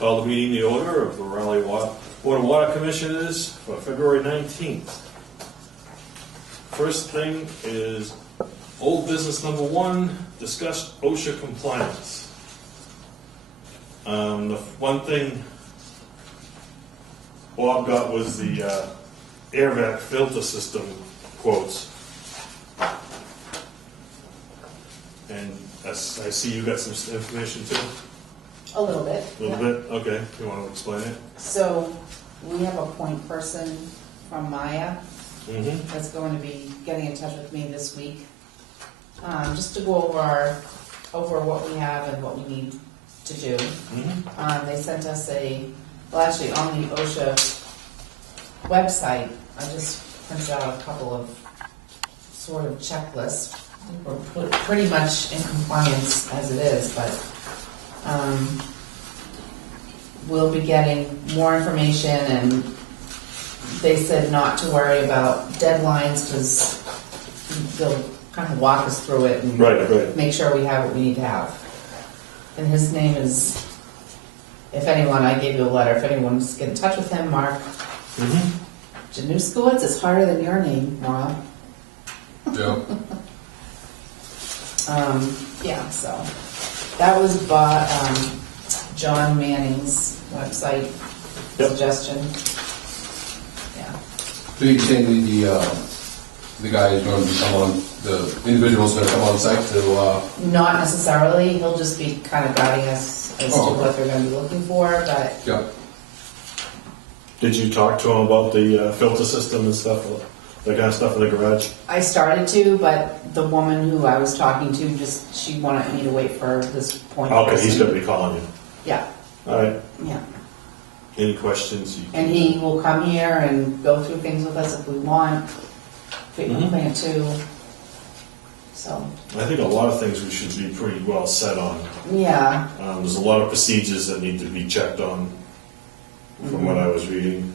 Call the meeting to order of the Raleigh Board of Water Commissioners for February 19th. First thing is old business number 1, discuss OSHA compliance. The one thing Bob got was the air vac filter system quotes. And I see you got some information too? A little bit. A little bit? Okay. You want to explain it? So we have a point person from Maya that's going to be getting in touch with me this week, just to go over what we have and what we need to do. They sent us actually on the OSHA website, I just printed out a couple of sort of checklists. We're pretty much in compliance as it is, but we'll be getting more information, and they said not to worry about deadlines because they'll kind of walk us through it and make sure we have what we need to have. And his name is, if anyone, I gave you a letter, if anyone wants to get in touch with him, Mark Januskowitz. It's harder than your name, Rob. Yeah. Yeah, so that was John Manning's website suggestion. Yeah. So you're saying the guy is going to come on, the individual's going to come on site to... Not necessarily. He'll just be kind of guiding us as to what they're going to be looking for, but... Yeah. Did you talk to him about the filter system and stuff, that kind of stuff in the garage? I started to, but the woman who I was talking to, she wanted me to wait for this point. Okay, he's going to be calling you. Yeah. All right. Yeah. Any questions? And he will come here and go through things with us if we want. Treatment plan too. So. I think a lot of things we should be pretty well set on. Yeah. There's a lot of procedures that need to be checked on, from what I was reading.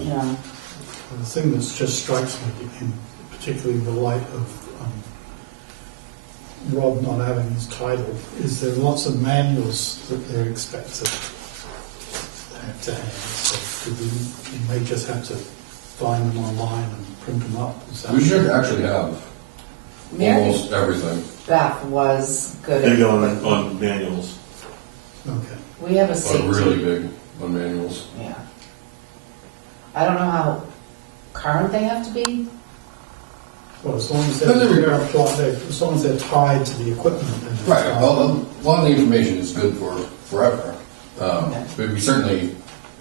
Yeah. The thing that just strikes me, in particularly the light of Rob not having his title, is there are lots of manuals that they're expected to have to hand. So we may just have to find them online and print them up. We should actually have almost everything. Beth was good Big at on manuals. Okay. We have a safety. Really big on manuals. Yeah. I don't know how current they have to be. Well, as long as as long as they're tied to the equipment. Right. Well, a lot of the information is good for forever. But we certainly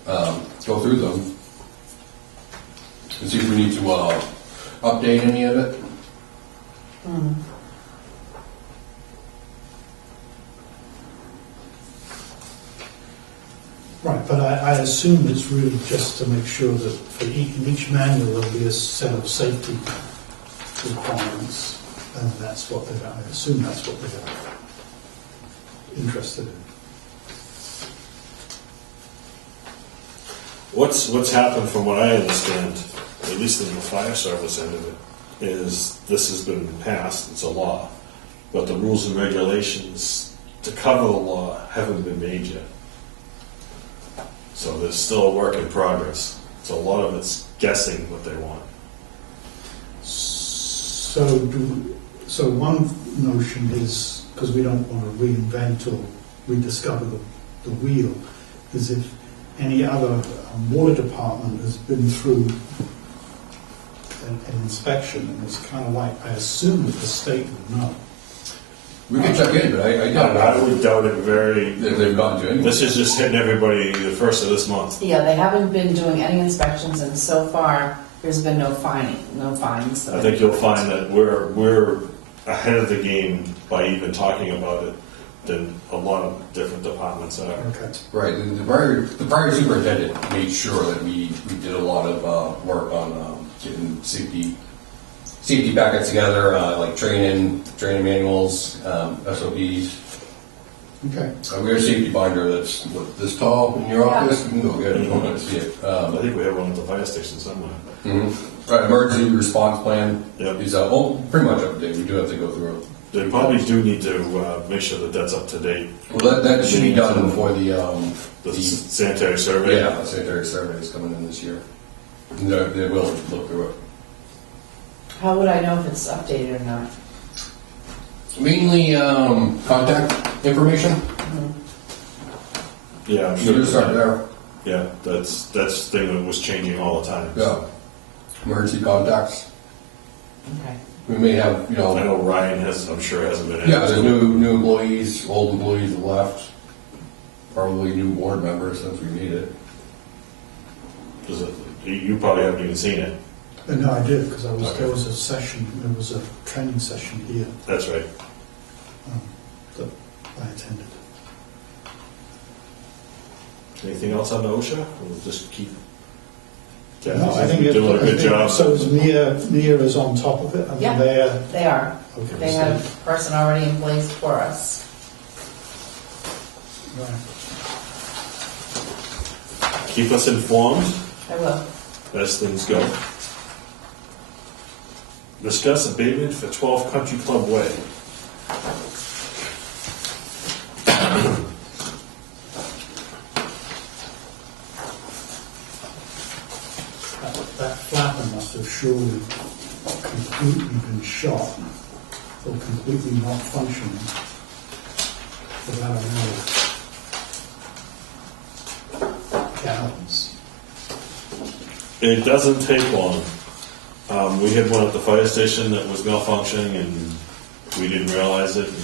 go through them and see if we need to update any of it. Right, but I assume it's really just to make sure that for each manual there'll be a set of safety requirements, and that's what I assume that's what they're interested in. What's happened, from what I understand, at least in the fire service end of it, is this has been passed, it's a law, but the rules and regulations to cover the law haven't been made yet. So there's still a work in progress. So a lot of it's guessing what they want. So one notion is, because we don't want to reinvent or rediscover the wheel, is if any other water department has been through an inspection, and it's kind of like, I assume that the state would know. We can check in, but I doubt it. I would doubt it very. If they've gotten to anything. This is just hitting everybody the first of this month. Yeah, they haven't been doing any inspections, and so far there's been no fines. I think you'll find that we're ahead of the game by even talking about it than a lot of different departments are. Okay. Right. The prior superintendent made sure that we did a lot of work on getting safety packets together, like training manuals, SOPs. Okay. We have a safety binder that's this tall in your office. You can go get it if you want to see it. I think we have one at the fire station somewhere. Right, emergency response plan Yep. is pretty much up to date. We do have to go through They probably do need to make sure that that's up to date. Well, that should be done before The sanitary survey. yeah, the sanitary survey is coming in this year. They will look through it. How would I know if it's updated or not? Mainly contact information. Yeah, I'm You sure. just start there. Yeah, that's the thing that was changing all the time. Yeah. Emergency contacts. Okay. We may have, you I know, know Ryan has, I'm sure hasn't been. yeah, there's new employees, old employees have left. Probably new board members since we need it. You probably haven't even seen it. No, I did, because Okay. there was a session, there was a training session here That's right. that I attended. Anything else on the OSHA? We'll just keep. No, I Kathy's think doing a good job. So is Mia is on top of it? I mean, Yeah. they're, They are. okay, They so- have a person already in place for us. Right. Keep us informed I will. as things go. Discuss abatement for 12 Country Club Way. That flapper must have surely completely been shot or completely not functioning for about an hour. Gallons. It doesn't take long. We had one at the fire station that was malfunctioning and we didn't realize it. And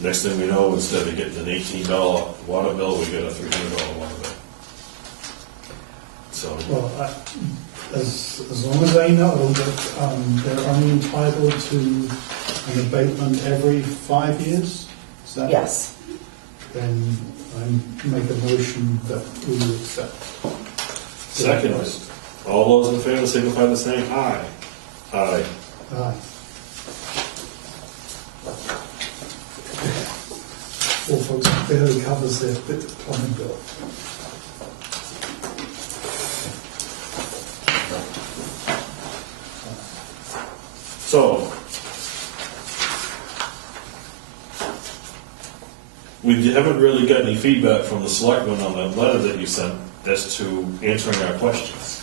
next thing we know, instead of getting an $18 water bill, we got a $300 water bill. So, Well, as long as they know that they're only entitled to an abatement every 5 years, is that? Yes. Then I make a motion that we accept. second, all those in favor signify by saying aye. Aye. Aye. Well, folks, it barely covers their bit of plumbing bill. So, we haven't really got any feedback from the selectmen on the letter that you sent as to answering our questions.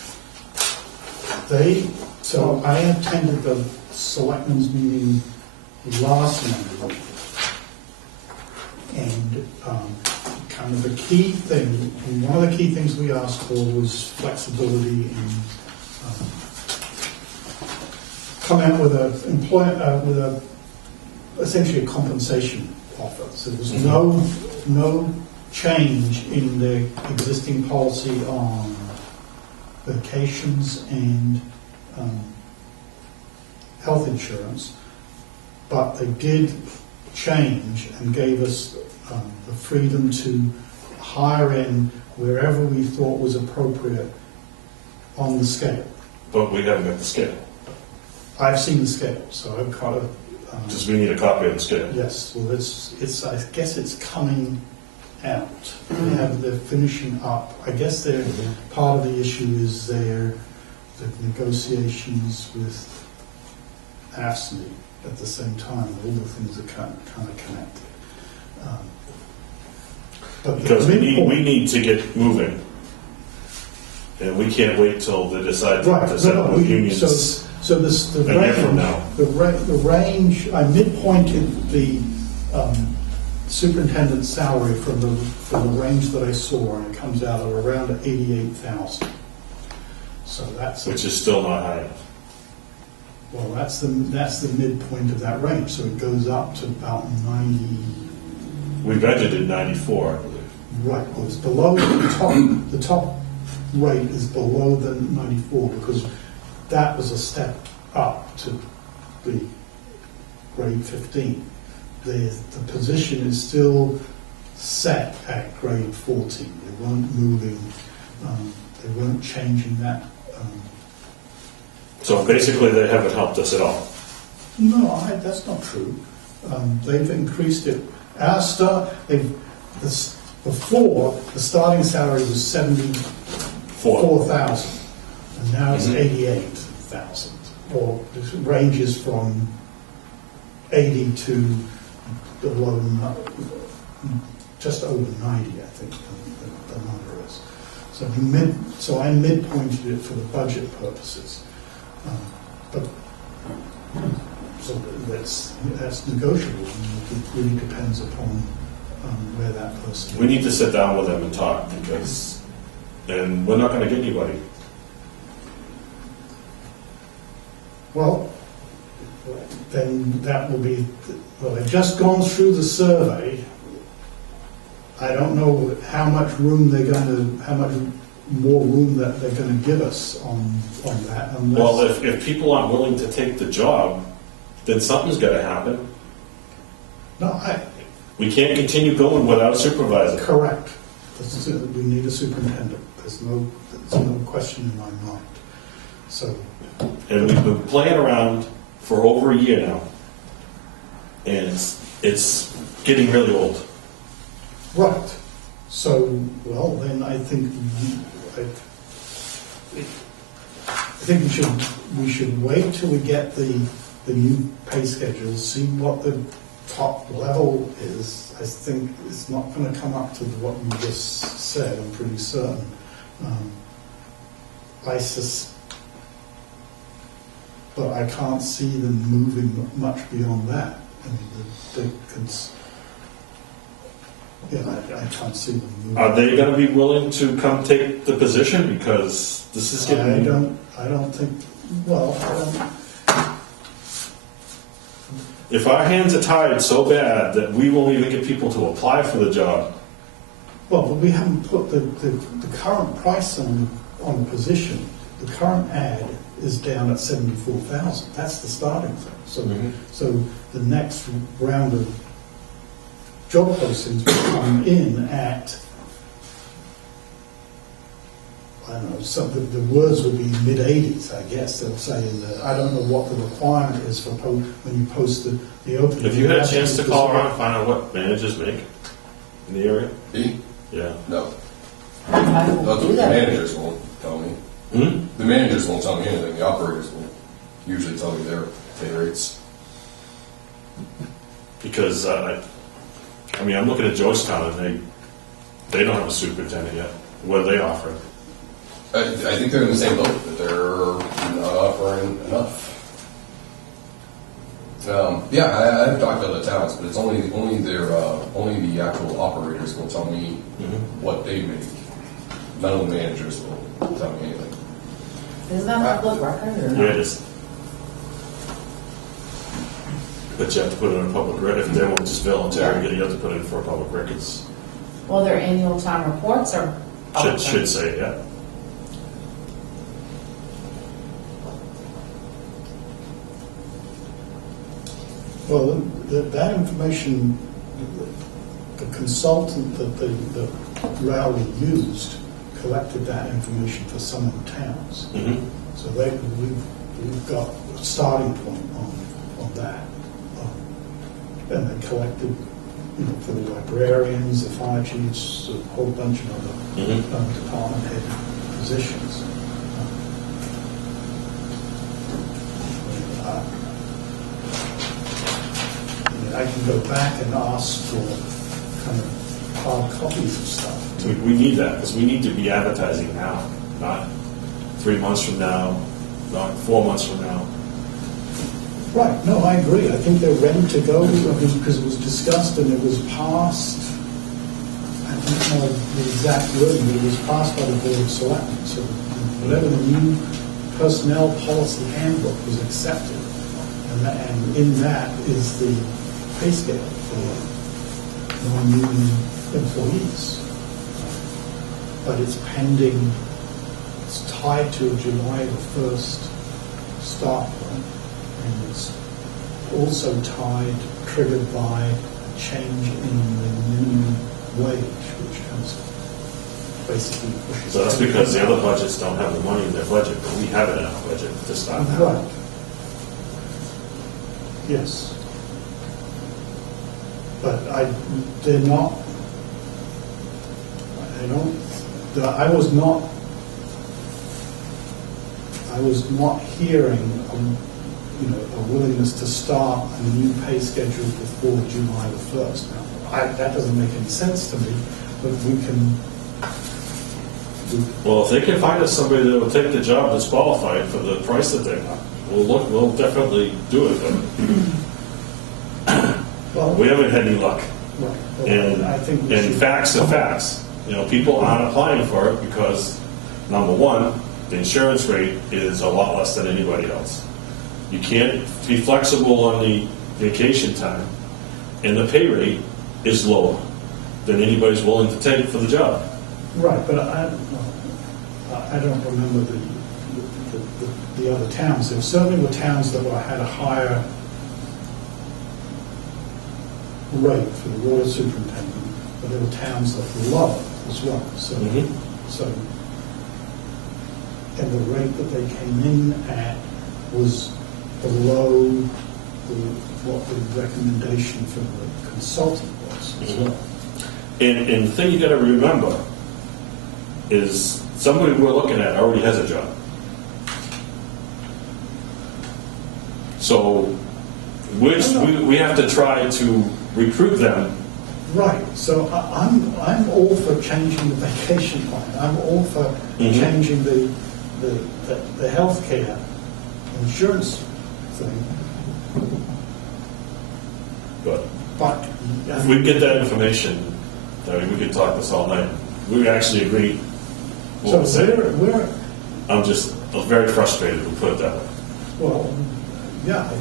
So I attended the selectmen's meeting last Monday, and kind of the key thing, and one of the key things we asked for was flexibility and come out with a essentially a compensation offer. So there's no change in the existing policy on vacations and health insurance, but they did change and gave us the freedom to hire in wherever we thought was appropriate on the scale. But we haven't got the scale, I've seen the scale, so I've got a. because we need a copy of the scale. Yes, well, it's. I guess it's coming out. They're finishing up. I guess they're part of the issue is the negotiations with AFSCME at the same time. All the things are kind of connected. But Because the we need to get moving. And we can't wait till they decide Right, to set up with unions. So the a year from range, now. the range, I midpointed the superintendent's salary from the range that I saw, and it comes out at around 88,000. So that's Which is still not high enough. well, that's the midpoint of that range. So it goes up to about 90. We budgeted 94, I believe. Right, well, it's below the top. The top rate is below the 94 because that was a step up to the grade 15. The position is still set at grade 14. They weren't moving, they weren't changing that. So basically, they haven't helped us at all. No, that's not true. They've increased it. Before, the starting salary was 74,000, and now it's 88,000. Or it ranges from 80 to below, just over 90, I think the number is. So I midpointed it for the budget purposes. But so that's negotiable. It really depends upon where that person. We need to sit down with them and talk and we're not going to get anybody. Well, then that will be. Well, they've just gone through the survey. I don't know how much room how much more room that they're going to give us on that. Unless, Well, if people aren't willing to take the job, then something's got to happen. no, We can't continue going without a supervisor. correct. We need a superintendent. There's no question in my mind. So, And we've been playing around for over a year now. And it's getting really old. right. So, well, then I think we should wait till we get the new pay schedule, see what the top level is. I think it's not going to come up to what you just said. I'm pretty certain. But I can't see them moving much beyond that. I mean, I can't see them moving. Are they going to be willing to come take the position? Because this is getting... I don't think, well, If our hands are tied so bad that we won't even get people to apply for the job, but we haven't put the current price on the position. The current ad is down at 74,000. That's the starting thing. So the next round of job postings will come in at, I don't know, the words will be mid-80s, I guess. They'll say, I don't know what the requirement is for when you post the opening. have you had a chance to call around and find out what managers make in the area? Me? Yeah. No. I will That's do what the that. managers won't tell me. The managers won't tell me anything. The operators will usually tell me their pay rates. Because, I'm looking at Georgetown and they don't have a superintendent yet. What are they offering? I think they're in the same boat, that they're not offering enough. I've talked to other towns, but it's only the actual operators will tell me what they make. None of the managers will tell me anything. Isn't that public record or not? Yeah, it is. But you have to put it in a public record. If they won't just volunteer, you have to put it in for public records. Well, their annual town reports are public Should record. say, yeah. Well, that information, the consultant that Rowley used collected that information for some of the towns. So we've got a starting point on that. And they collected, for the librarians, the fire chiefs, a whole bunch of other department head positions. I can go back and ask for kind of hard copies of stuff. We need that because we need to be advertising now, not 3 months from now, not 4 months from now. Right, no, I agree. I think they're ready to go because it was discussed and it was passed. I don't know the exact wording, but it was passed by the Board of Selectmen. So whatever the new personnel policy handbook was accepted, and in that is the pay scale for non-union employees. But it's pending, it's tied to a July the 1st start point, and it's also triggered by a change in the minimum wage, which comes basically pushes. So that's because the other budgets don't have the money in their budget, but we have it in our budget to start now. Right. Yes. But they're not, I was not hearing you know, a willingness to start a new pay schedule before July the 1st. Now, that doesn't make any sense to me, but we can, Well, if they can find us somebody that will take the job that's qualified for the price that they want, we'll definitely do it, well, but we haven't had any luck. right, well, And, I think we and should- facts are facts. You know, people aren't applying for it because, number one, the insurance rate is a lot less than anybody else. You can't be flexible on the vacation time, and the pay rate is lower than anybody's willing to take for the job. Right, but I don't remember the other towns. There certainly were towns that had a higher rate for the water superintendent, but there were towns that were lower as well. So, and the rate that they came in at was below what the recommendation from the consultant was as well. And the thing you gotta remember is somebody we're looking at already has a job. So we have to try to recruit them. Right, so I'm all for changing the vacation plan. I'm all for changing the healthcare insurance thing. But But if we get that information, I mean, we could talk this all night. We actually agreed. so we're I'm just very frustrated, to put it that way. well, yeah, I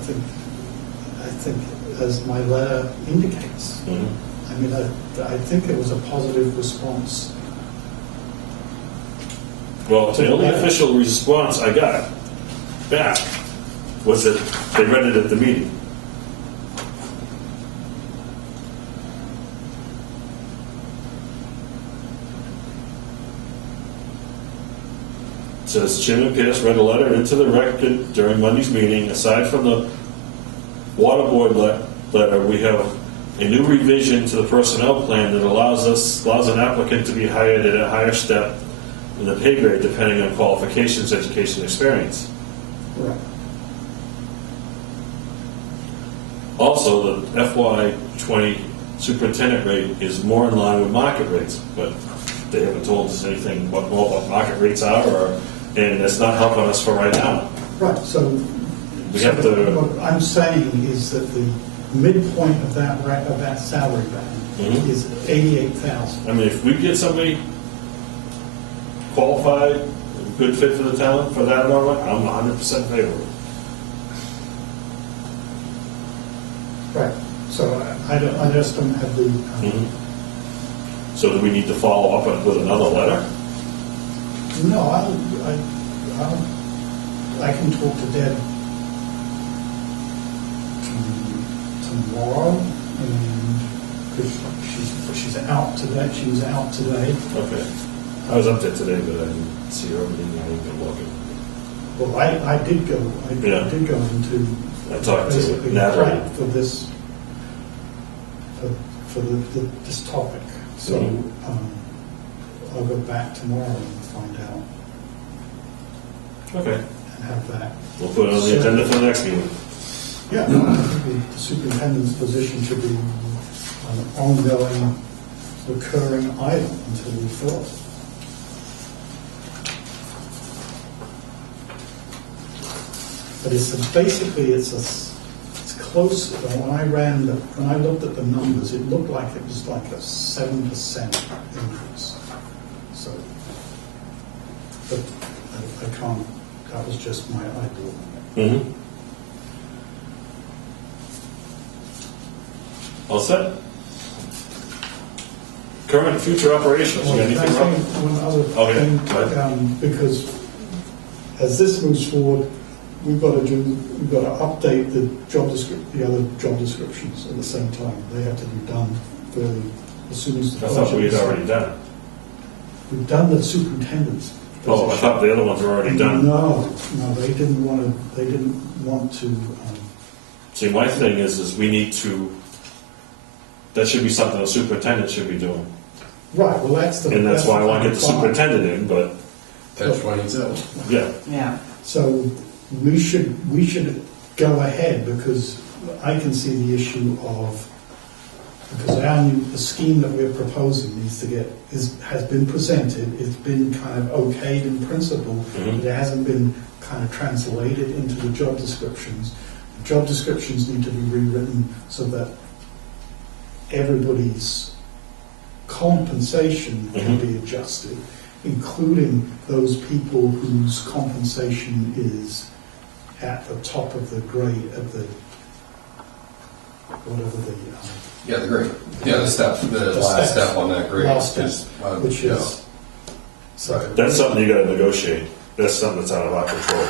think as my letter indicates. Mhm. I mean, I think it was a positive response. Well, the only official response I got back was that they read it at the meeting. It says Chairman Pierce read a letter into the record during Monday's meeting. Aside from the water board letter, we have a new revision to the personnel plan that allows an applicant to be hired at a higher step in the pay grade depending on qualifications, education, experience. Right. Also, the FY20 superintendent rate is more in line with market rates, but they haven't told us anything what market rates are, and it's not helping us for right now. Right, so We have to. what I'm saying is that the midpoint of that salary band Mhm. is 88,000. I mean, if we get somebody qualified, good fit for the town for that amount, I'm 100% favorable. Right. So I just don't have the. So do we need to follow up with another letter? No, I can talk to Deb tomorrow, and because she's out today. She was out today. Okay. I was up there today, but I didn't see her. I didn't even look. Well, I did go. I Yeah. did go into. I talked to basically Natalie. prep for this. For this topic. So Mhm. I'll go back tomorrow and find out Okay. and have that. We'll put it on the agenda for the next meeting. Yeah, I think the superintendent's position should be an ongoing, recurring item until we fill it. But it's close. When I looked at the numbers, it looked like it was like a 7% increase. So, but I can't. That was just my eyeball. Mm-hmm. All set? Current and future operations, you got anything Can I wrong? say one other Okay, thing? go ahead. Because as this moves forward, we've got to update the other job descriptions at the same time. They have to be done fairly as soon as the I thought we had budget is- already done. We've done the superintendent's. Oh, I position. thought the other ones were already done. No, they didn't want to. See, my thing is we need to, that should be something the superintendent should be doing. Right, well, that's the. And that's why I want to get the fine. superintendent in, but, Catch 22. yeah. Yeah. So we should go ahead, because I can see the issue of, because the scheme that we're proposing needs to get, has been presented, it's been kind of okayed in principle, but it hasn't been kind of translated into the job descriptions. The job descriptions need to be rewritten so that everybody's compensation can be adjusted, including those people whose compensation is at the top of the grade, at the, whatever the... Yeah, the grade. Yeah, the last step on that grade. Last step, is, which yeah. is... So, That's something you gotta negotiate. That's something that's out of our control.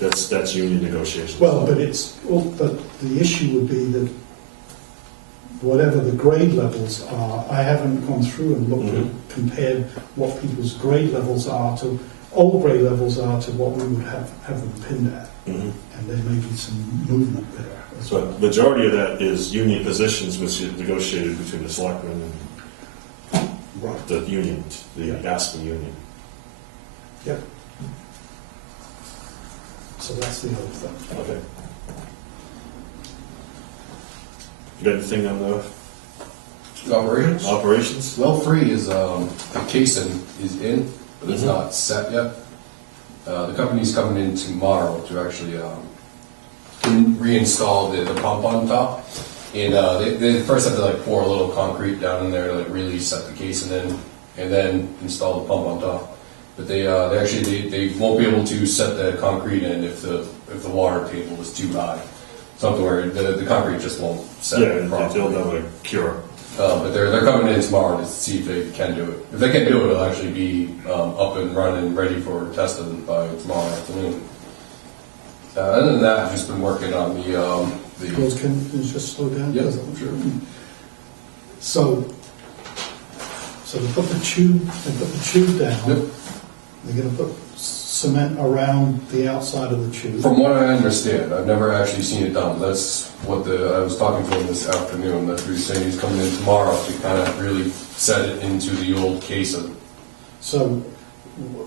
That's union negotiations. well, but the issue would be that whatever the grade levels are, I haven't gone through and looked at, compared what people's grade levels are to, old grade levels are to what we would have them pinned at. And there may be some movement there as So well. majority of that is union positions, which is negotiated between the selectmen and the union, the Aspen union. Yep. So that's the other thing. Okay. You got anything on the Operations? operations? Well free is, the casing is in, but it's not set yet. The company's coming in tomorrow to actually reinstall the pump on top. And they first have to like pour a little concrete down in there to like really set the casing in, and then install the pump on top. But they actually they won't be able to set the concrete in if the water table is too high. Something where the concrete just won't set Yeah, properly. they'll never cure. But they're coming in tomorrow to see if they can do it. If they can do it, it'll actually be up and running, ready for testing by tomorrow afternoon. Other than that, I've just been working on Rose, can you just slow down? Yeah, Because- sure. So they put the tube down. Yep. They're going to put cement around the outside of the tube. From what I understand, I've never actually seen it done. That's what I was talking to him this afternoon. That's what he's saying. He's coming in tomorrow to kind of really set it into the old casing. So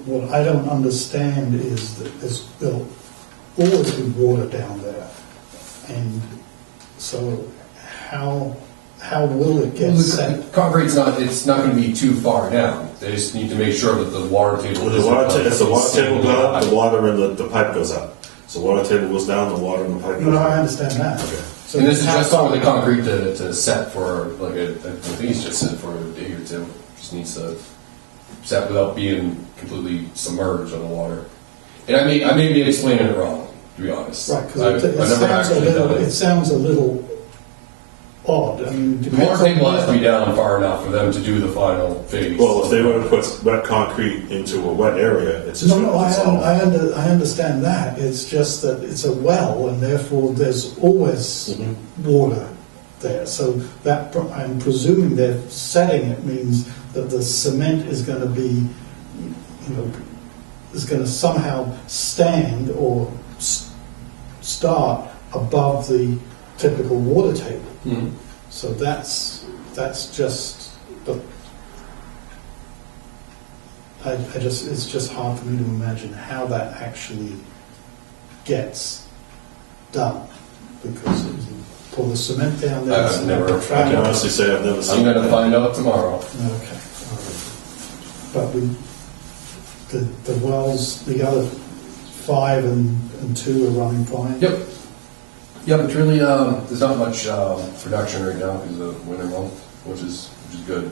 what I don't understand is that there'll always be water down there, and so how will it get set? Concrete's it's not going to be too far down. They just need to make sure that the water table When is the water table goes up, the water in the pipe goes up. So the water table goes down, the water in the pipe goes No, I up. understand that. Okay. So And this is how just far- for the concrete to set for, like, I think it's just set for a day or two. Just needs to set without being completely submerged on the water. And I may be explaining it wrong, to be honest. Right, because I've never actually done it it. sounds a little odd. I mean, The water table has to be down far enough for them to do the final phase. Well, if they were to put wet concrete into a wet area, it's just No, going to dissolve. I understand that. It's just that it's a well, and therefore there's always water there. So that I'm presuming they're setting it means that the cement is going to be, is going to somehow stand or start above the typical water table. Mhm. So that's just, but it's just hard for me to imagine how that actually gets done, because you pull the cement down there. I've never- I can honestly say I've never I'm seen going to that. find out tomorrow. Okay, all right. But the wells, the other 5 and 2 are running fine? Yep. Yep, it's really, there's not much production right now because of the winter month, which is good.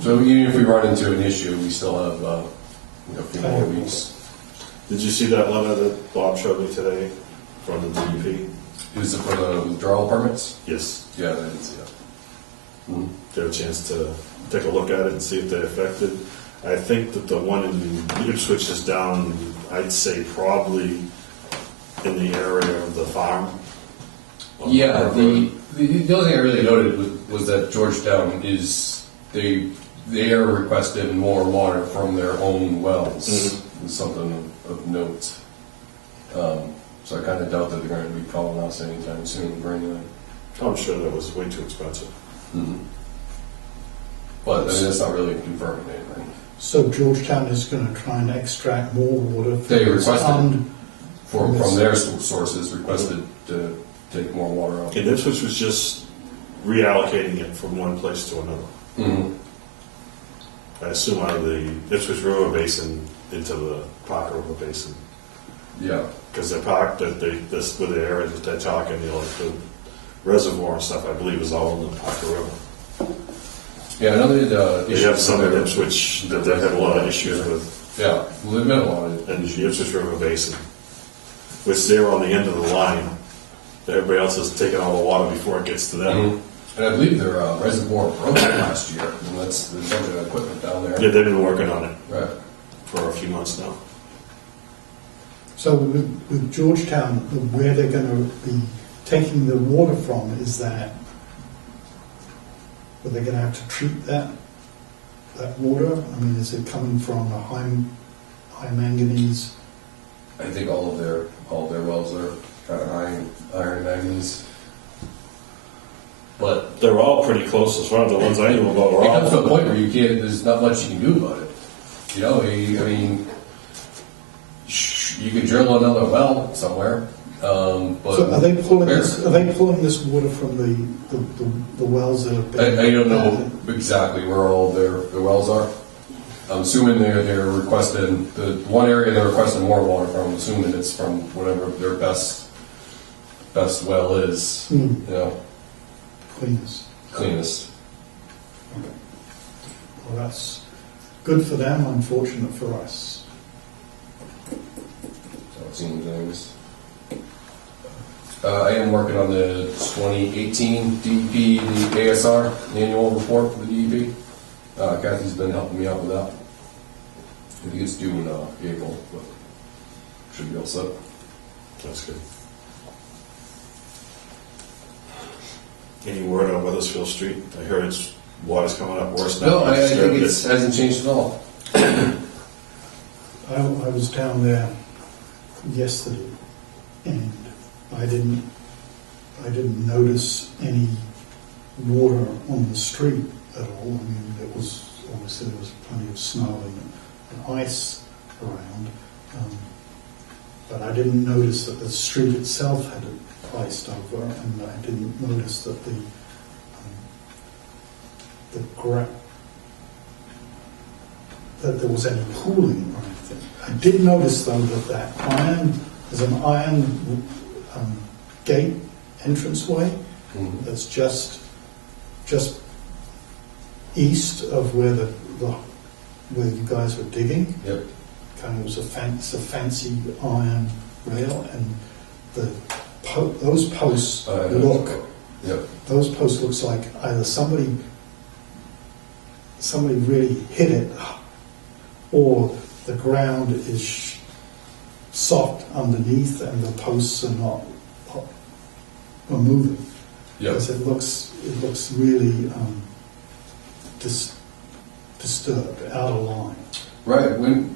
So even if we run into an issue, we still have a few more weeks. Did you see that letter that Bob showed me today from the DEP? Is it for the withdrawal permits? Yes. Yeah, I didn't see that. Mhm. Get a chance to take a look at it and see if they're affected. I think that the one in Ipswich is down, I'd say probably in the area of the farm. Yeah, the only thing I really noted was that Georgetown they are requesting more water from their own wells. Is something of note. So I kind of doubt that they're going to be calling us anytime soon for anything. I'm sure that was way too expensive. But I mean, that's not really confirming anything. So Georgetown is going to try and extract more water They requested from their sources requested to take more water out. And Ipswich was just reallocating it from one place to another. Mm-hmm. I assume out of the Ipswich River Basin into the Parker River Basin. Yeah. Because they're parked, this with the area that they're talking, the reservoir and stuff, I believe, is all in the Parker River. Yeah, I know They have some in Ipswich that they've had a lot of issues with, Yeah, they've been a lot of it. and the Ipswich River Basin, which they're on the end of the line. Everybody else is taking all the water before it gets to them. Mm-hmm. And I believe their reservoir broke last year, and there's a bunch of equipment down there. Yeah, they've been working on it Right. for a few months now. So with Georgetown, where they're going to be taking the water from, is that, are they going to have to treat that water? I mean, is it coming from a high manganese? I think all of their wells are kind of high iron manganese. But They're all pretty close as far as the ones I knew about. it comes to a point where you can't. There's not much you can do about it. You know, I mean, you could drill another well somewhere. But So are they pulling this? Are they pulling this water from the wells that have been? I don't know exactly where all their wells are. I'm assuming they're requesting the one area they're requesting more water from. I'm assuming it's from whatever their best well is. You know, cleanest. Okay. Well, that's good for them. Unfortunate for us. So it seems anyways. I am working on the 2018 DEP, the ASR, the annual report for the DEP. Kathy's been helping me out with that. I think it's due in April, but should be all set. That's good. Any word on Weathersfield Street? I heard it's water's coming up worse now. No, I think it hasn't changed at all. I was down there yesterday, and I didn't notice any water on the street at all. I mean, obviously there was plenty of snow and ice around, but I didn't notice that the street itself had iced over, and I didn't notice that that there was any pooling or anything. I did notice though that there's an iron gate entranceway that's just east of where where you guys were digging. Yep. Kind of was a fancy iron rail, and those posts look. Yep. Those posts looks like either somebody really hit it, or the ground is soft underneath and the posts are moving. Yep. Because it looks really disturbed, out of line. Right. When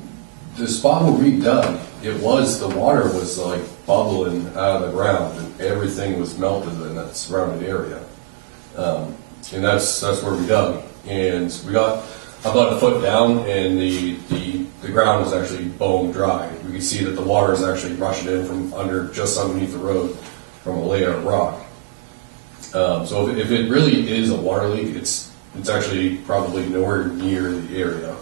the spot was redone, the water was like bubbling out of the ground, and everything was melted in that surrounding area. And that's where we dug, and we got about a foot down, and the ground was actually bone dry. We could see that the water is actually rushing in from just underneath the road from a layer of rock. So if it really is a water leak, it's actually probably nowhere near the area.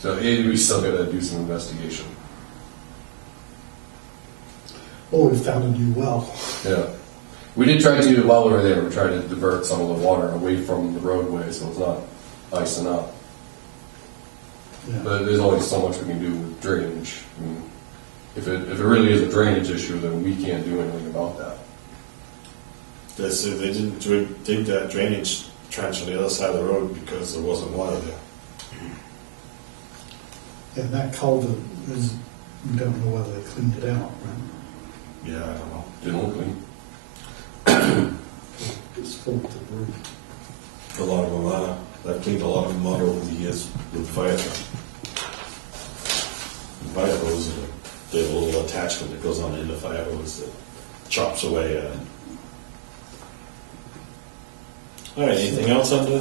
So we still got to do some investigation. Oh, we found a new well. Yeah. We did try to, while we were there, we tried to divert some of the water away from the roadway so it's not icing up. Yeah. But there's only so much we can do with drainage. I mean, if it really is a drainage issue, then we can't do anything about that. They said they didn't dig that drainage trench on the other side of the road because there wasn't water there. And that culvert is, we don't know whether they cleaned it out, right? Yeah, I don't know. Didn't look clean. It's full of debris. A lot of them are. I've cleaned a lot of them out over the years with the fire truck. Fire hose, they have a little attachment that goes on the end of the fire hose that chops away. All right, anything else under?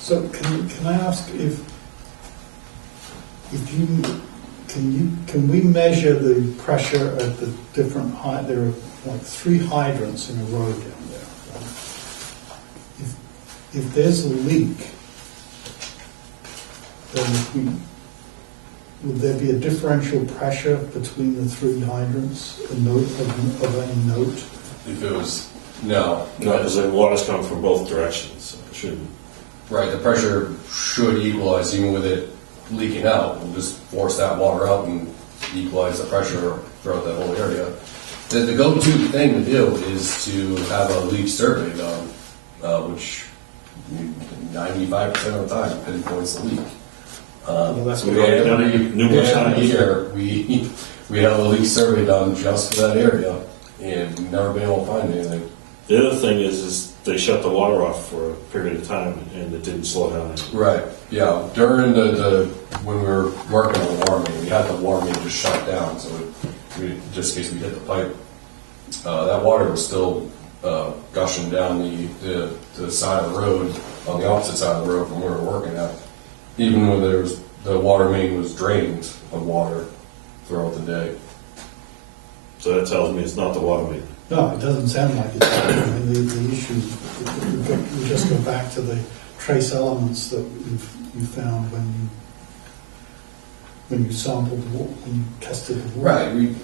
So can I ask if you can we measure the pressure at the different height? There are like 3 hydrants in a row down there. If there's a leak, then would there be a differential pressure between the 3 hydrants, a note of any note? If it was, no. No, because the water's coming from both directions, so it shouldn't. Right, the pressure should equalize even with it leaking out. We'll just force that water out and equalize the pressure throughout that whole area. The go-to thing to do is to have a leak survey done, which 95% of the time pinpoints the leak. Well, that's what we've done it numerous times. Every year, we have a leak survey done just for that area, and we've never been able to find anything. The other thing is they shut the water off for a period of time and it didn't slow down. Right, yeah. During when we were working on the water main, we had the water main just shut down, so just in case we hit the pipe, that water was still gushing down the side of the road, on the opposite side of the road from where we were working at. Even when the water main was drained of water throughout the day. So that tells me it's not the water main. No, it doesn't sound like it. I mean, the issue, we just go back to the trace elements that you found when you sampled the water, when you tested the water. Right,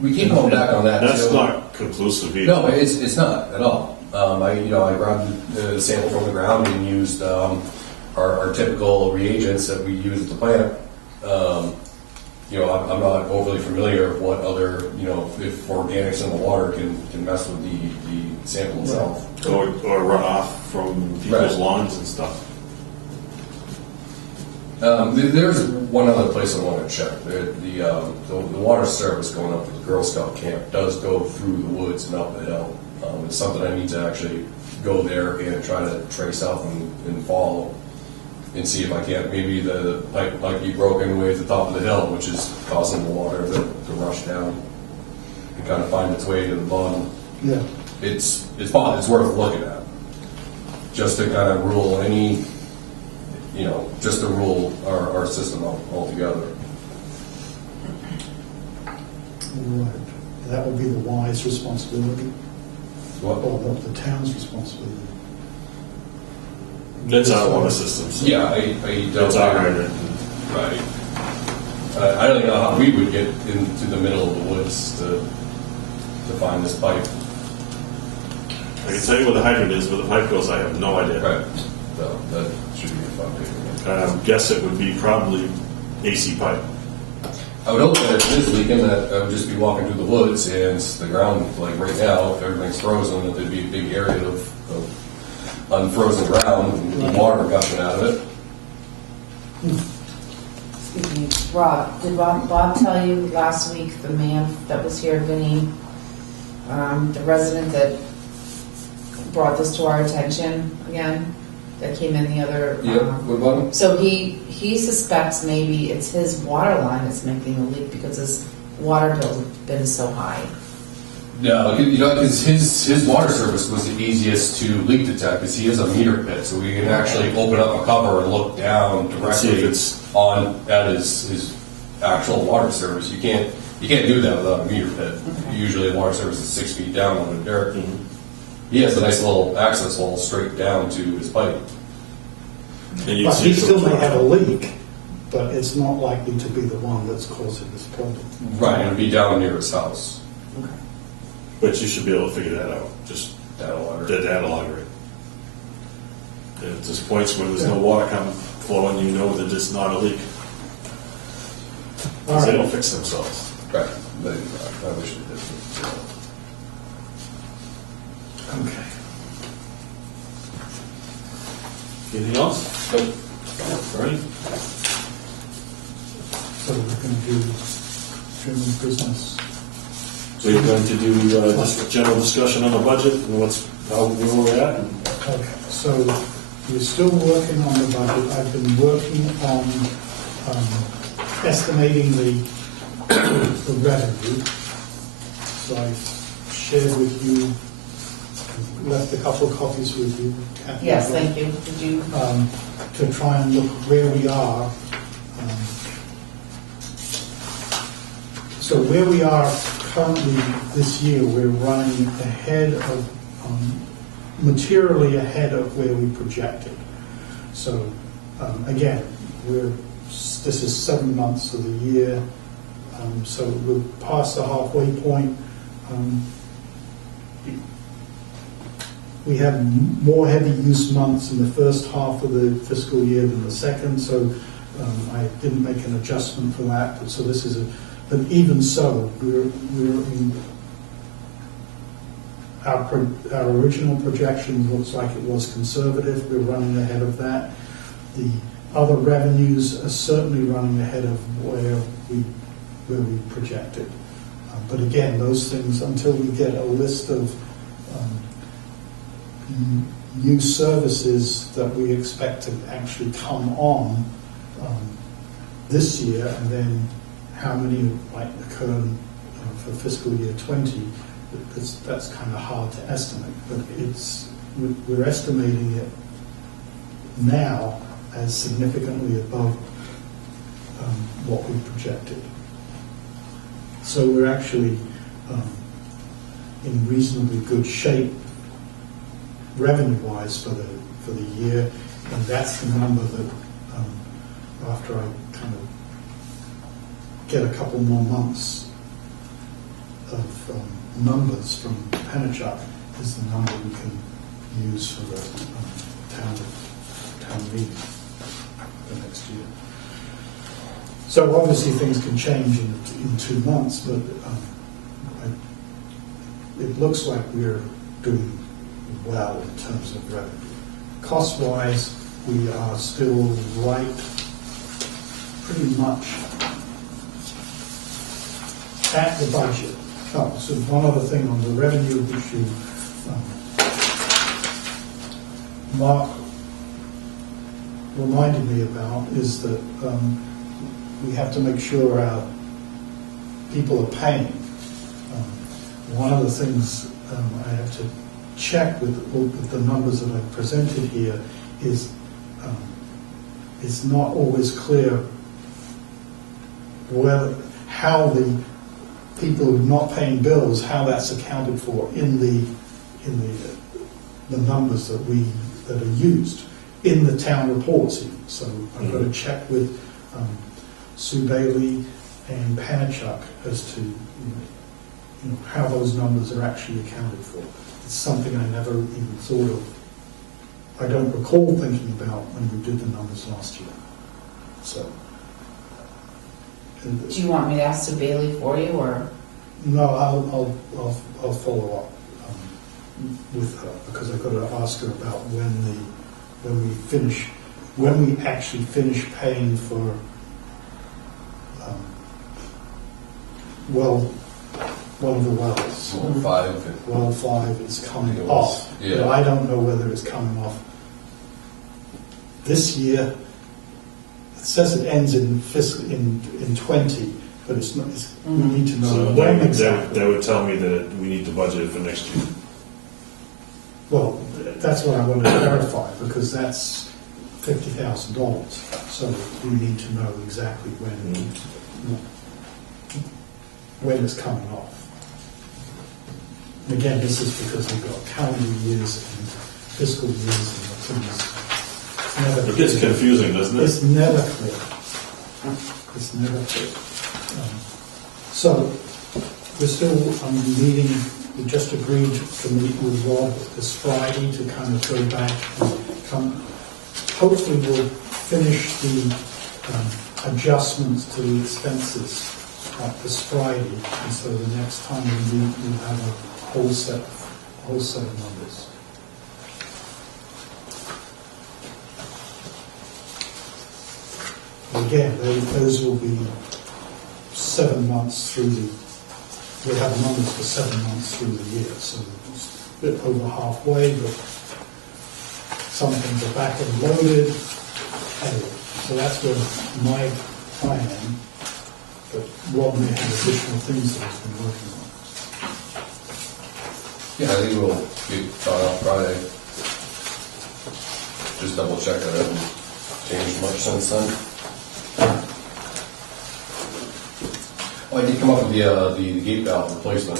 we keep going back on that. That's too. not conclusive either. No, it's not at all. I grabbed the sample from the ground and used our typical reagents that we use at the plant. I'm not overly familiar with what other, if organics in the water can mess with the sample itself. Or runoff from people's Right. lawns and stuff. There's one other place I want to check. The water service going up to the Girl Scout camp does go through the woods and up the hill. It's something I need to actually go there and try to trace out and follow and see if I can't. Maybe the pipe might be broken way at the top of the hill, which is causing the water to rush down and kind of find its way to the bottom. Yeah. It's fun. It's worth looking at. Just to kind of rule any, just to rule our system altogether. Right. That would be the Y's responsibility, What? or the town's responsibility. That's our water system. So Yeah, I That's our hydrant. Right. I don't know how we would get into the middle of the woods to find this pipe. I can tell you where the hydrant is, where the pipe goes, I have no idea. Right. So that should be a fun paper. I guess it would be probably AC pipe. I would hope that if it is leaking, that I would just be walking through the woods and the ground, like right now, if everything's frozen, that there'd be a big area of unfrozen ground and water gushing out of it. Excuse me, Rob, did Bob tell you last week, the man that was here, Vinny, the resident that brought this to our attention again, that came in the other... What about him? So he suspects maybe it's his water line that's making the leak because his water bill's been so high. No, because his water service was the easiest to leak detect, because he is a meter pit, so we can actually open up a cover and look down See if directly it's at his actual water service. You can't do that without a meter pit. Okay. Usually, the water service is 6 feet down on the dirt. Mhm. He has a nice little access hole straight down to his pipe. And you But see he still may from- have a leak, but it's not likely to be the one that's causing this problem. Right, it'd be down near his house. Okay. But you should be able to figure that out. Just Data logger. the data logger. And if there's points where there's no water flowing, you know that it's not a leak. All Because they right. don't fix themselves. Right. I wish they did. Okay. Anything else? Nope. Bernie? So we're going to do general business. So you're going to do just general discussion on the budget and where we're at? Okay, so we're still working on the budget. I've been working on estimating the revenue. So I've shared with you, left a couple of copies with you. Kathy. Yes, thank you. Did you? To try and look where we are. So where we are currently this year, we're running ahead of, materially ahead of where we projected. So again, this is 7 months of the year, so we're past the halfway point. We have more heavy use months in the first half of the fiscal year than the second, so I didn't make an adjustment for that. But so this is but even so, we're in our original projection looks like it was conservative. We're running ahead of that. The other revenues are certainly running ahead of where we projected. But again, those things, until we get a list of new services that we expect to actually come on this year, and then how many might occur for fiscal year 20, that's kind of hard to estimate. But we're estimating it now as significantly above what we projected. So we're actually in reasonably good shape revenue-wise for the year, and that's the number that after I kind of get a couple more months of numbers from Pennachuck is the number we can use for the town meeting for next year. So obviously things can change in 2 months, but it looks like we're doing well in terms of revenue. Cost-wise, we are still right pretty much at the budget. Oh, so one other thing on the revenue issue, Mark reminded me about is that we have to make sure our people are paying. One of the things I have to check with the numbers that I've presented here is it's not always clear how the people who are not paying bills, how that's accounted for in the numbers that are used in the town reports even. So I've got to check with Sue Bailey and Pennachuck as to how those numbers are actually accounted for. It's something I never even thought of. I don't recall thinking about when we did the numbers last year. So. Do you want me to ask Sue Bailey for you, or? No, I'll follow up with her, because I've got to ask her about when we actually finish paying for one of the wells. Well 5 is coming off. Yeah. But I don't know whether it's coming off this year. It says it ends in 20, but it's not. We need to know So when exactly. that would tell me that we need to budget it for next year. Well, that's what I want to clarify, because that's $50,000. So we need to know exactly when it's coming off. And again, this is because we've got calendar years and fiscal years and things. It gets confusing, doesn't it? It's never clear. It's never clear. So we're still meeting. We just agreed to meet with Rob this Friday to kind of go back and come. Hopefully, we'll finish the adjustments to the expenses this Friday, and so the next time we meet, we'll have a whole set of numbers. Again, those will be 7 months through we'll have numbers for 7 months through the year, so it's a bit over halfway, but some things are back and loaded. Anyway, so that's where my plan, but Rob may have additional things that he's been working on. Yeah, I think we'll get caught up Friday. Just double check that it hasn't changed much since then. I did come up with the gate valve replacement.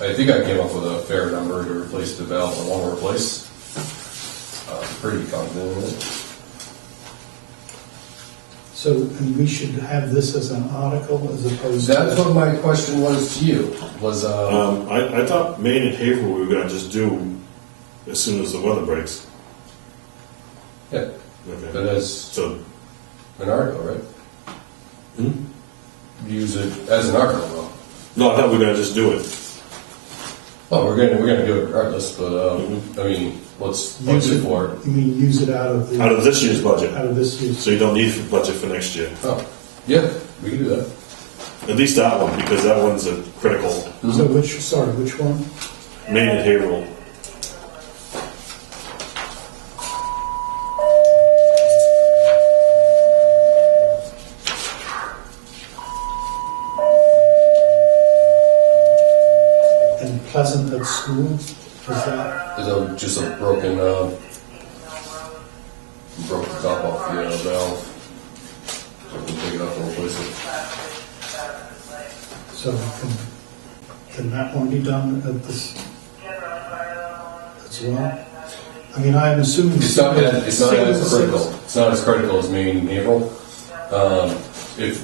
I think I came up with a fair number to replace the valve I want to replace. Pretty confident in it. So, and we should have this as an article as opposed to... That's what my question was to you, was, I thought Maine and Haverhill we were gonna just do as soon as the weather breaks. yeah, Okay. but as So, an article, right? hmm? Use it as an article, though. No, I thought we were gonna just do it. Well, we're gonna do it regardless, but, I mean, let's Use budget it for it. You mean use it out of the... Out of this year's budget. Out of this year's... So you don't need a budget for next year. Oh, yeah, we can do that. At least that one, because that one's a critical. So which one? Maine and Haverhill. And Pleasant at school, is that... Is that just a broken, broke the top off the valve? So we can take it off and replace it. So can that one be done at this as well? I mean, I'm assuming... It's not as critical. It's not as critical as Maine and April. If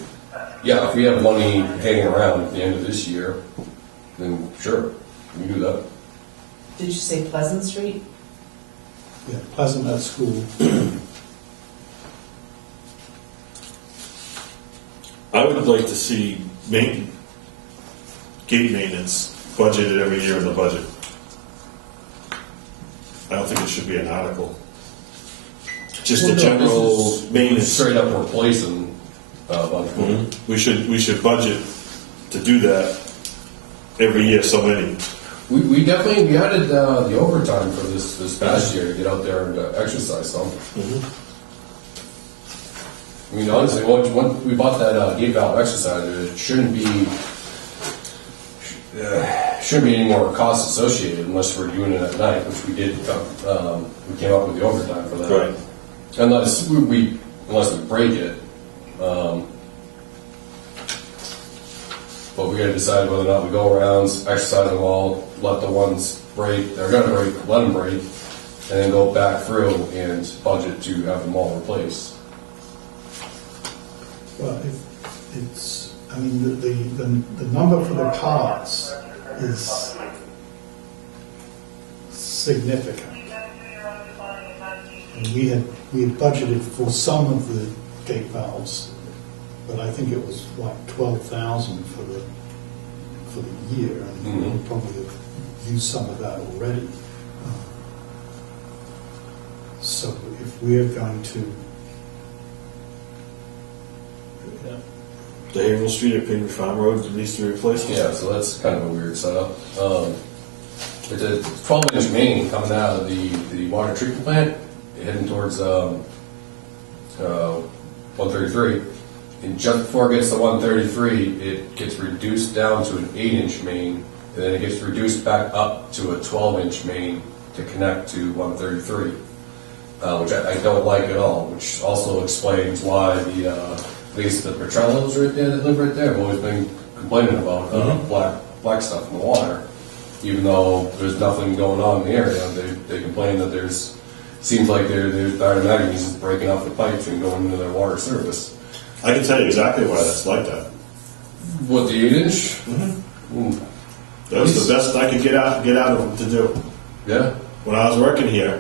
we have money hanging around at the end of this year, then sure, we can do that. Did you say Pleasant Street? Yeah, Pleasant at school. I would like to see gate maintenance budgeted every year in the budget. I don't think it should be an article. Just a general maintenance. Straight up replacing a bunch of them. We should budget to do that every year, so many. We definitely added the overtime for this past year to get out there and exercise some. I mean, honestly, when we bought that gate valve exerciser, it shouldn't be any more costs associated unless we're doing it at night, which we did. We came up with the overtime for that. Right. Unless we break it. But we got to decide whether or not we go around, exercise them all, let the ones break, they're going to break, let them break, and then go back through and budget to have them all replaced. Well, it's, I mean, the number for the parts is significant. And we had budgeted for some of the gate valves, but I think it was like 12,000 for the year, and we'll probably have used some of that already. So if we're going to... The Haverhill Street at Piggery Farm Road needs to be replaced. Yeah, so that's kind of a weird setup. It's a 12-inch main coming out of the water treatment plant, heading towards 133. And just before it gets to 133, it gets reduced down to an 8-inch main, and then it gets reduced back up to a 12-inch main to connect to 133, which I don't like at all, which also explains why at least the Petrellos right there that live right there have always been complaining about black stuff in the water. Even though there's nothing going on in the area, they complain that seems like there's manganese is breaking off the pipes and going into their water service. I can tell you exactly why that's like that. What, the 8-inch? That was the best I could get out of them to do. Yeah. When I was working here,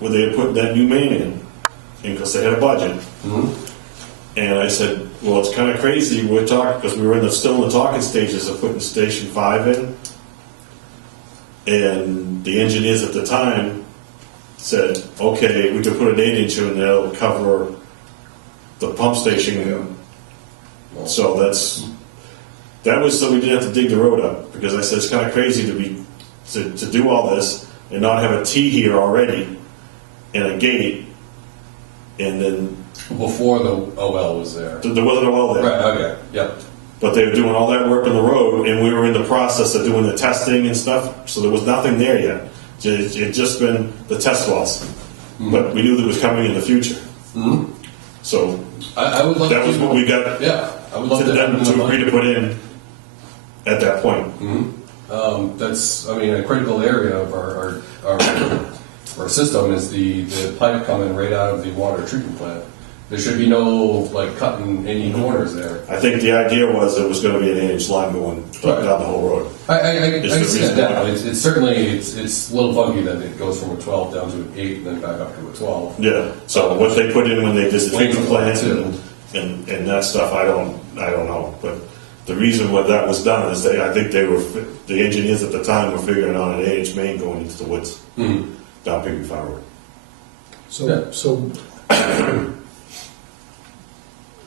when they had put that new main in, because they had a budget, and I said, well, it's kind of crazy, we're talking, because we were still in the talking stages of putting Station 5 in, and the engineers at the time said, okay, we could put an 8-inch in and that'll cover the pump station. So that was so we didn't have to dig the road up, because I said it's kind of crazy to do all this and not have a T here already and a gate, and then Before the OL was there. there wasn't a well there. Right, okay, yep. But they were doing all that work on the road, and we were in the process of doing the testing and stuff, so there was nothing there yet. It had just been the test wells. But we knew that it was coming in the future. So I would love that to was see what more. we got. Yeah, I would love to to have them it in the to agree budget. to put in at that point. That's, I mean, a critical area of our system is the pipe coming right out of the water treatment plant. There should be no, like, cutting any corners there. I think the idea was it was gonna be an 8-inch line going down the whole road. I It's the see reason that why. now. It's certainly, it's a little funky that it goes from a 12 down to an 8 and then back up to a 12. Yeah, so what they put in when they did the treatment plant Too. and that stuff, I don't know. But the reason why that was done is I think the engineers at the time were figuring on an 8-inch main going into the woods, down Piggy Farm Road.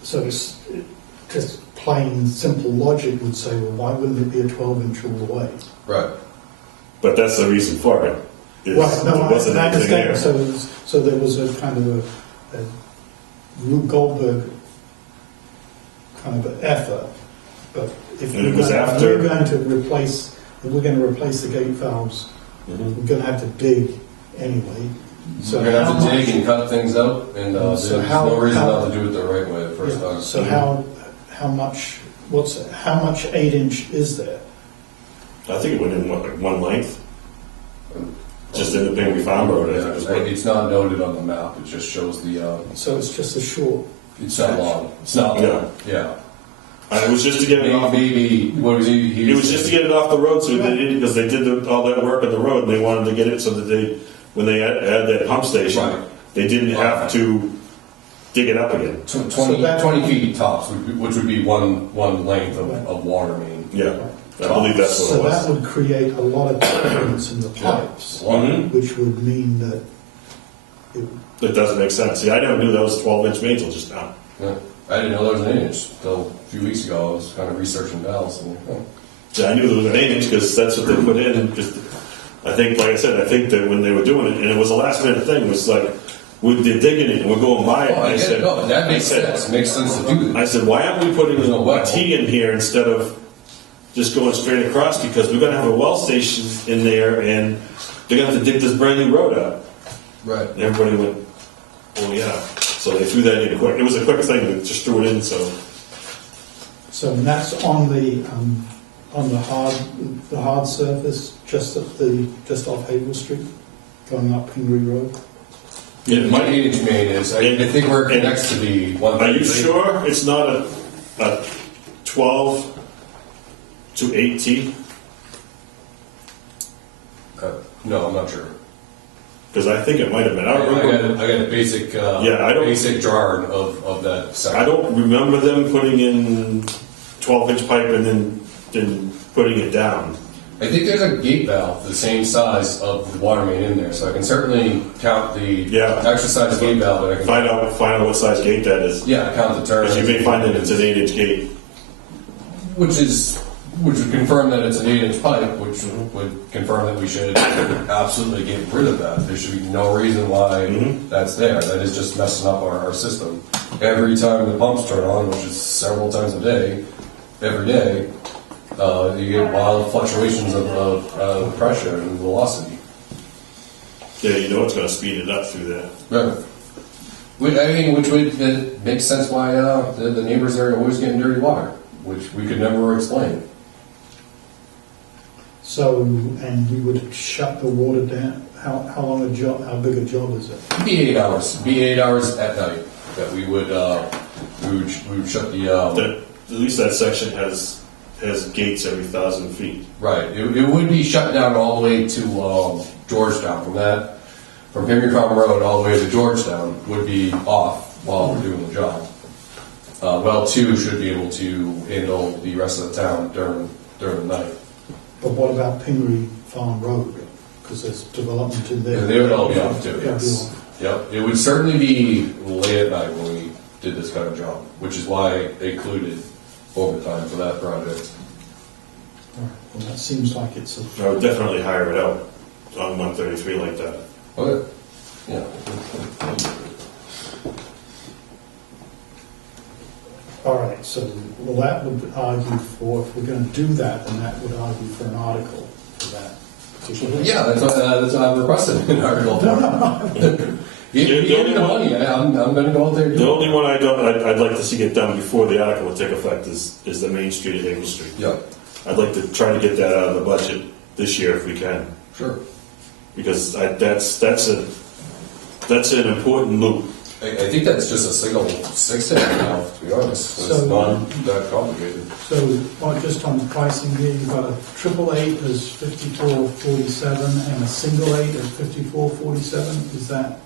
So it's just plain simple logic would say, well, why wouldn't it be a 12-inch all the way? Right. But that's the reason for it. is Right, no, there wasn't I anything understand. there. So there was a kind of a Rube Goldberg kind of effort, but if And it was after- we're going to replace the gate valves, Mhm. we're going to have to dig anyway. So We're gonna how have to dig much- and cut things out, and So there's how- no reason how- not to do it the right way the first Yeah, time. so how much 8-inch is there? I think it went in like one length, just in the Piggy Farm Road. I think it was Yeah, what- it's not noted on the map. It just shows the. So it's just a short. It's not long. It's not Yeah. long. Yeah. It was just to get it off. Maybe what was he? It was just to get it off the road, so they did because they did all that work on the road, and they wanted to get it so that when they had that pump station, Right. they didn't have to dig it up again. 20 feet tops, which would be one length of water main. Yeah, I believe that's what So it that was. would create a lot of turbulence in the pipes, Mhm. which would mean that it, It doesn't make sense. See, I never knew that was a 12-inch main till just now. Yeah. I didn't know there was an 8-inch until a few weeks ago. I was kind of researching valves. And, Yeah, I knew there was an 8-inch because that's what they put in. Just, I think, like I said, I think that when they were doing it, and it was a last-minute thing, it was like, they're digging it, and we're going by it. Oh, I and get it. No, that makes I said- sense. It makes sense to do that. I said, why aren't we putting There's no well. a T in here instead of just going straight across? Because we're going to have a well station in there, and they're going to have to dig this brand new road up. Right. And everybody went, oh yeah. So they threw that in quick. It was a quick thing. They just threw it in. So and that's on the hard surface, just off Havel Street, going up Pingree Road. yeah, it My might. 8-inch main is. I think where it connects to the one. Are you sure it's not a 12 to 8T? No, I'm not sure. Because I think it might have been. I don't remember. I got a basic. I don't- basic drawing of that section. I don't remember them putting in 12-inch pipe and then putting it down. I think there's a gate valve the same size of the water main in there, so I can certainly count the extra size gate valve. That I can Find out what size gate that is. Yeah, count the turns. Because you may find that it's an 8-inch gate. Which would confirm that it's an 8-inch pipe, which would confirm that we should absolutely get rid of that. There should be no reason why that's there. That is just messing up our system. Every time the pumps turn on, which is several times a day, every day, you get wild fluctuations of pressure and velocity. Yeah, you know it's going to speed it up through that. Right. Which would make sense why the neighbors are always getting dirty water, which we could never explain. So, and we would shut the water down. How big a job is it? It'd be 8 hours. It'd be 8 hours at night that we would shut the. At least that section has gates every 1,000 feet. Right. It would be shut down all the way to Georgetown. From Henry Farm Road all the way to Georgetown would be off while we're doing the job. Well 2 should be able to handle the rest of the town during the night. But what about Pingree Farm Road? Because there's development in there. And they would all be off too, They'd be yes. off. Yep. It would certainly be late at night when we did this kind of job, which is why I included overtime for that project. All right. Well, that seems like it's a. I would definitely hire it out on 133 like that. Okay. Yeah. All right. So, well, that would argue for, if we're going to do that, then that would argue for an article for that particular. Yeah, that's what I've requested an article for. Give The me only the one- money, I'm gonna go out there and The do it. only one I'd like to see get done before the article would take effect is the Main Street at Havel Street. Yeah, I'd like to try to get that out of the budget this year if we can, sure. because that's an important loop. I think that's just a single six inch now, to be honest. It's So- not that complicated. So, just on the pricing here, you've got a 888 as 54.47 and a single 8 at 54.47. Is that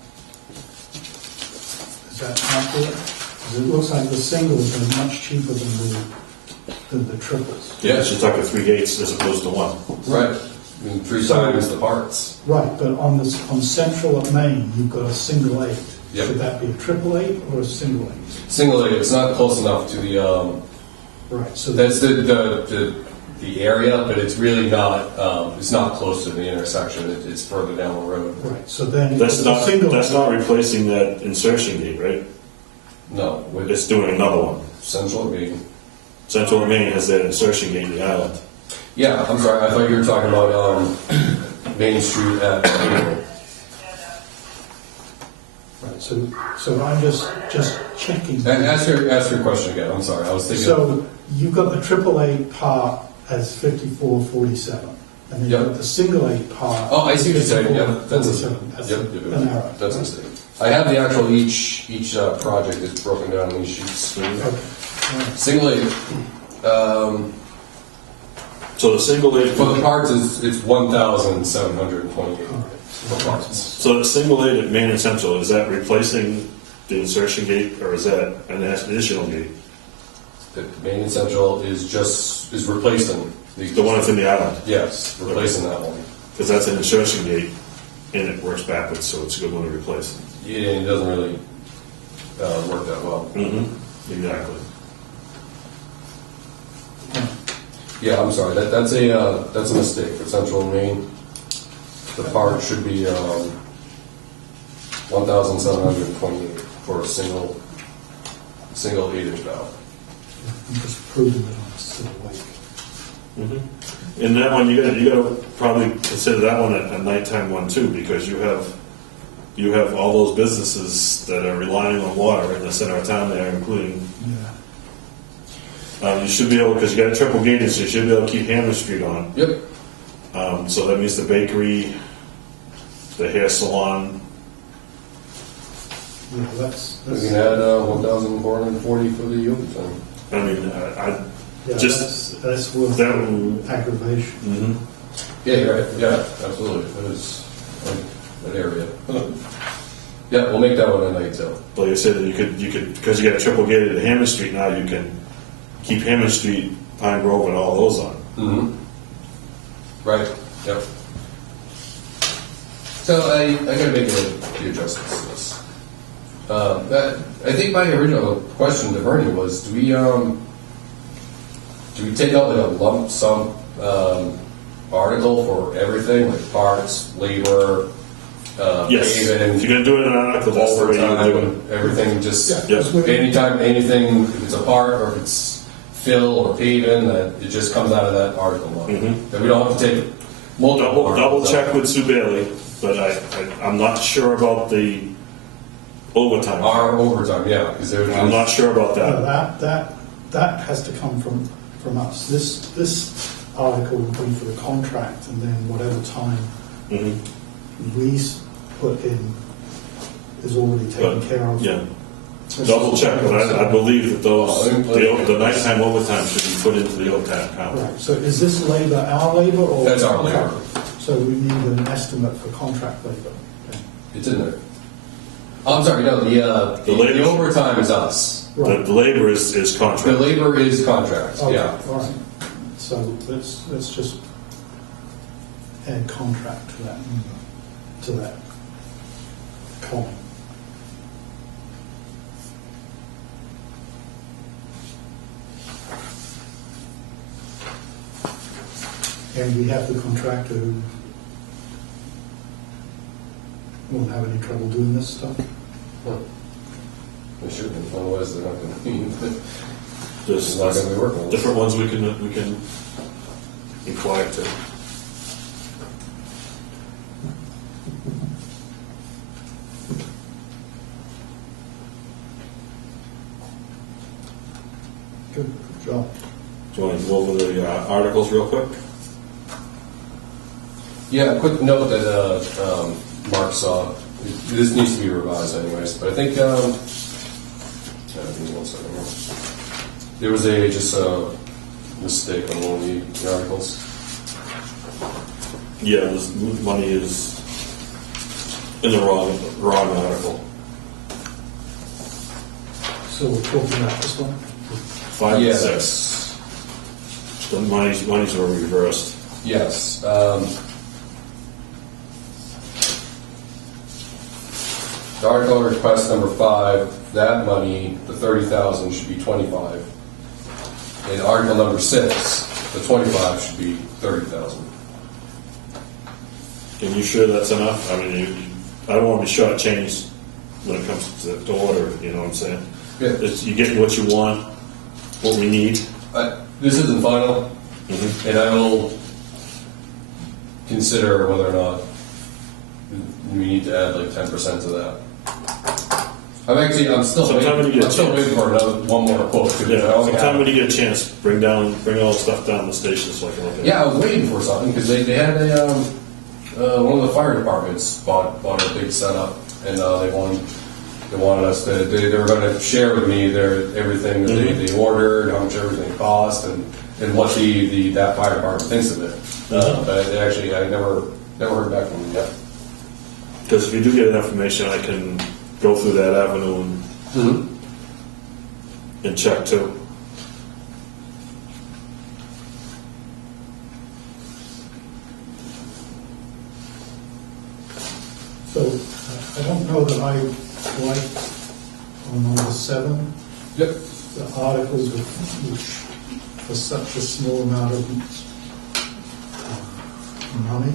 accurate? 'Cause it looks like the singles are much cheaper than the triples. Yeah, You're talking 3 gates as opposed to 1. right. And 3 So- times the parts. Right, but on Central at Main, you've got a single 8. Yep. Should that be a 888 or a single 8? Single A, it's not close enough to the, Right, so that's the area, but it's really not, it's not close to the intersection. It's further down the road. right, so then That's it's a single. not replacing that insertion gate, right? No, with It's doing another one. Central being. Central Main has that insertion gate in the island. Yeah, I'm sorry. I thought you were talking about Main Street at. Right, so I'm just checking. Ask your question again. I'm sorry. I was thinking. So you've got the 888 part as 54.47, and then Yep. you've got the single 8 part. Oh, I see what you're saying. Yeah, that's a 54.47. That's Yep, an error. that's a mistake. I have the actual each project is broken down in these sheets. Okay, all right. Single A. So the single aid, For the parts, it's 1,728 for parts. so the single aid at Main and Central, is that replacing the insertion gate or is that an additional gate? The Main and Central is replacing The one that's in the island? Yes, replacing that one. Because that's an insertion gate and it works backwards, so it's a good one to replace. Yeah, it doesn't really work that well. Mm-hmm. Exactly. Yeah, I'm sorry. That's a mistake for Central and Main. The part should be 1,728 for a single 8-inch valve. I'm just proving it on a still lake. Mm-hmm. In that one, you gotta probably consider that one a nighttime one too, because you have all those businesses that are relying on water in the center of town there, including. Yeah. You should be able, because you got a triple gated, so you should be able to keep Hammond Street on. Yep. So that means the bakery, the hair salon. Yeah, that's We can add 1,440 for the overtime. I mean, yeah, just that's worth that one. aggravation. Mhm. Yeah, you're right. Yeah, absolutely. That is an area. Yeah, we'll make that one a night too. Like I said, you could because you got a triple gated at Hammond Street now, you can keep Hammond Street, Pine Grove, and all those on. Mm-hmm. Right. Yep. So I gotta make a few adjustments to this. I think my original question to Bernie was: do we take out like a lump sum article for everything, like parts, labor, Yes, paving, if you're gonna do it in an article, that's the way you do it. overtime, everything? Just Yeah, Yep. that's what- anytime, anything, if it's a part or if it's fill or paving, that it just comes out of that article line. Mhm. That we don't have to take multiple Double articles check out. with Sue Bailey, but I'm not sure about the overtime. Our overtime, yeah, because there's. I'm not sure about No, that. that has to come from us. This article will be for the contract, and then whatever time Mhm. we put in is already taken But, care of. Yeah, double check, but I believe that the nighttime overtime should be put into the overtime account. Right, so is this labor our labor or? That's our labor. So we need an estimate for contract labor. Okay. It's in there. I'm sorry, no, the overtime is us. The labor is The contract. labor is contracts, Okay, yeah. all right. So let's just add contract to that number, to that column. And we have the contractor who won't have any trouble doing this stuff. It should be, otherwise they're not gonna be, There's it's not gonna be working. different ones we can inquire to. Good job. Do you want to go over the articles real quick? Yeah, a quick note that Mark saw. This needs to be revised anyways, but I think, give me 1 second here. There was just a mistake on one of the articles. Yeah, this money is in the wrong article. So we're talking about this one? 5 Yeah, and 6. The monies are reversed. Yes. The article request number 5, that money, the 30,000 should be 25. And article number 6, the 25 should be 30,000. Are you sure that's enough? I mean, I don't want to be shortchanged when it comes to order, you know what I'm saying? Yeah. You get what you want, what we need. This isn't final, and I will consider whether or not we need to add like 10% to that. I'm still waiting for one more quote. Yeah, sometime when you get a chance, bring all the stuff down to the station so I can look at it. Yeah, I was waiting for something because they had one of the fire departments bought a big setup, and they wanted us to. They were going to share with me everything that they ordered, how much everything cost, and what that fire department thinks of it. But I never heard back from them yet. Because if you do get that information, I can go through that avenue and check too. So I don't know that I like on number 7, Yep. the articles which for such a small amount of money.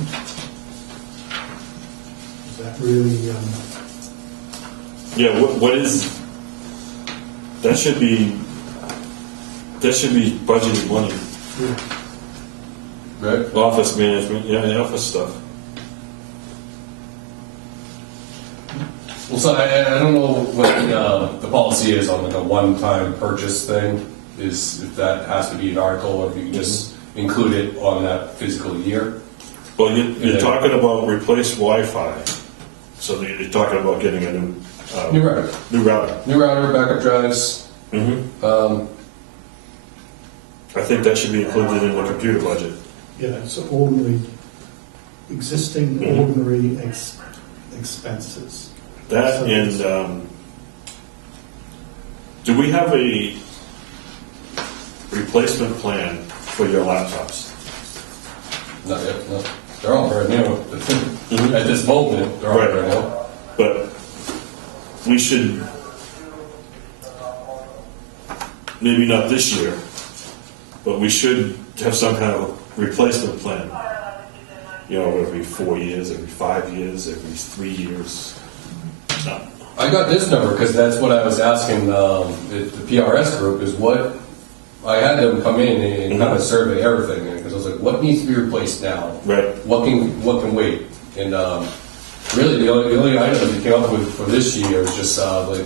Is that really, Yeah, what is that? Should be budgeted money. yeah. Right. Office management, yeah, office stuff. Well, so I don't know what the policy is on like a one-time purchase thing. Is if that has to be an article, or if you can just include it on that fiscal year. Well, you're talking about replace Wi-Fi, so you're talking about getting a New router. New router. New router, backup drives. I think that should be included in the computer budget. Yeah, it's existing ordinary expenses. That So and do we have a replacement plan for your laptops? Not yet. No. They're all brand new. At this moment, they're all brand new. But we should, maybe not this year, but we should have some kind of replacement plan. You know, every 4 years, every 5 years, every 3 years. No. I got this number because that's what I was asking the PRS group is what I had them come in and kind of survey everything because I was like, what needs to be replaced now? Right. What can wait? And really, the only items we came up with for this year is just like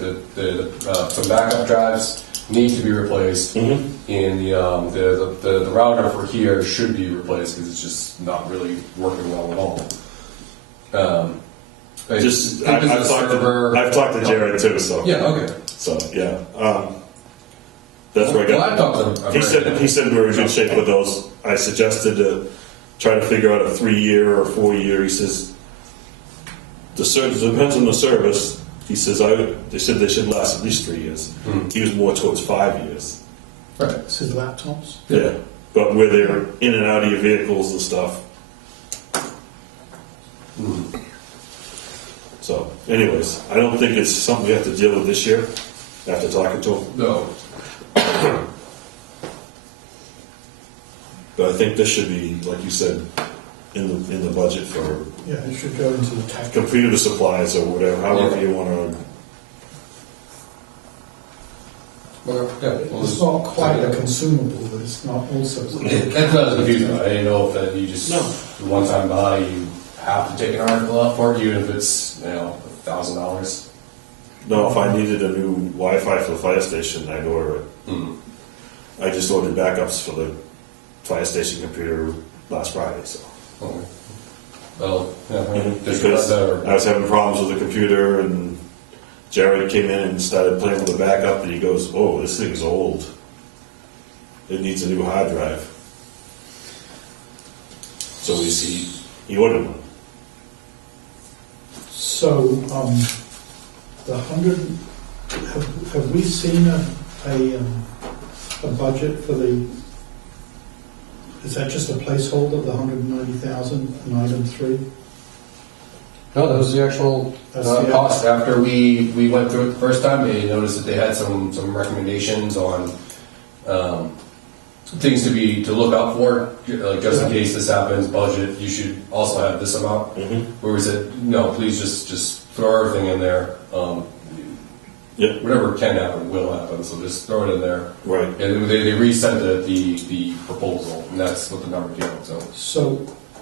some backup drives need to be replaced, and the router for here should be replaced because it's just not really working well at all. I've talked to Jared too, so yeah, okay. So yeah, that's where I got. Well, I talked to him. He said we were in good shape with those. I suggested to try to figure out a 3-year or 4-year. He says the service depends on the service. He says they said they should last at least 3 years. He was more towards 5 years. Right. This is laptops. Yeah, but where they're in and out of your vehicles and stuff. So, anyways, I don't think it's something we have to deal with this year. After talking to him, No. but I think this should be, like you said, in the budget for Yeah, it should go into the tax. computer supplies or whatever, however you want to. Well, yeah. It's not quite a consumable, but it's not also. That's what I was confused about. I didn't know if that you just the one-time buy, you have to take an article out for it, even if it's $1,000. No, if I needed a new Wi-Fi for the fire station, I'd order it. I just ordered backups for the fire station computer last Friday, so. Okay. Well, yeah, I mean, Because disregard that or- I was having problems with the computer, and Jared came in and started playing with the backup, and he goes, "Oh, this thing's old. It needs a new hard drive." So he ordered one. So, the 100, have we seen a budget for the, is that just a placeholder, the 190,000 in item 3? No, that was the actual That's the- cost. After we went through it the first time, they noticed that they had some recommendations on things to look out for, like just in case this happens, budget, you should also have this amount. Where we said, no, please just throw everything in there. Yep. Whatever can happen will happen, so just throw it in there. Right. And they resent the proposal, and that's what the number came out. So,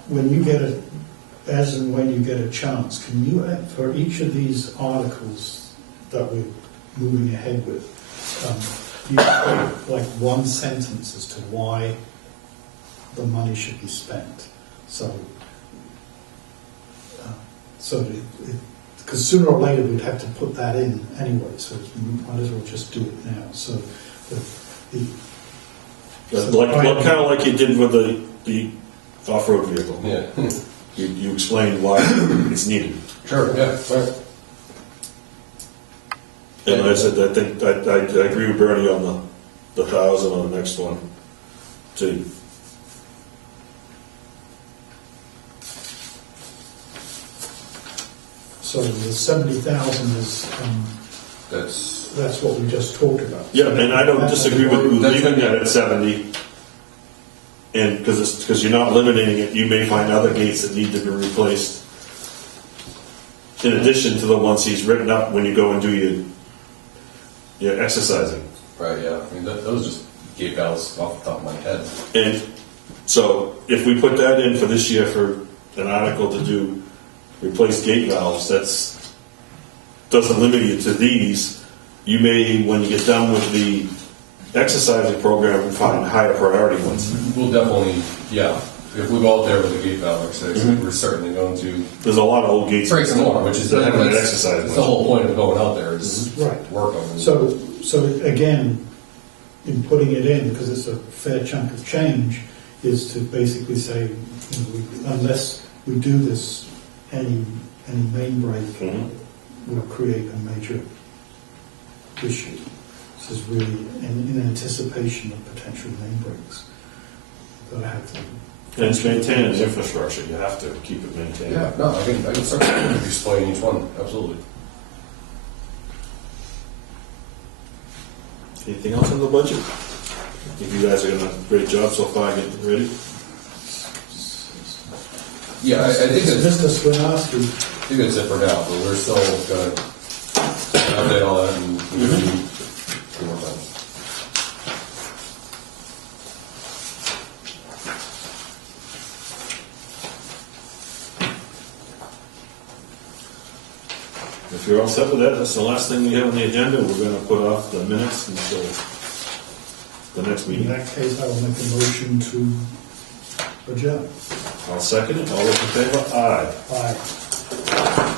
when you get as and when you get a chance, can you, for each of these articles that we're moving ahead with, you like one sentence as to why the money should be spent? So, because sooner or later we'd have to put that in anyway, so we might as well just do it now. So, Kind of like you did with the off-road vehicle. Yeah. You explained why it's needed. Sure, yeah, right. And I said, I think, I agree with Bernie on the 1,000 on the next one, too. So the 70,000 is, that's what we just talked about. Yeah, and I don't disagree with you That's leaving good. that at 70. And because you're not eliminating it, you may find other gates that need to be replaced. In addition to the ones he's written up when you go and do your exercising. Right, yeah. I mean, those are just gate valves off the top of my head. And so if we put that in for this year for an article to do replace gate valves, doesn't limit you to these. You may, when you get done with the exercising program, find higher priority ones. We'll definitely, yeah. If we go out there with a gate valve exercise, we're certainly going to There's a lot of old gates. break some more, which is that haven't been that's exercised the much. whole point of going out there is Right. work on them. So again, in putting it in, because it's a fair chunk of change, is to basically say, unless we do this, any main break will create a major issue. This is really in anticipation of potential main breaks. That I have to. And it's maintaining the infrastructure. You have to keep it maintained. Yeah, no, I can certainly explain each one, absolutely. Anything else on the budget? I think you guys are doing a great job so far getting ready. Yeah, I think it's Mr. Swinarski, I think that's it for now, but we're still gonna update all that and we're gonna do two more times. If you're all set with that, that's the last thing we have on the agenda. We're going to put off the minutes until the next in meeting. that case, I will make a motion to adjourn. I'll second it. All those in favor? Aye. Aye.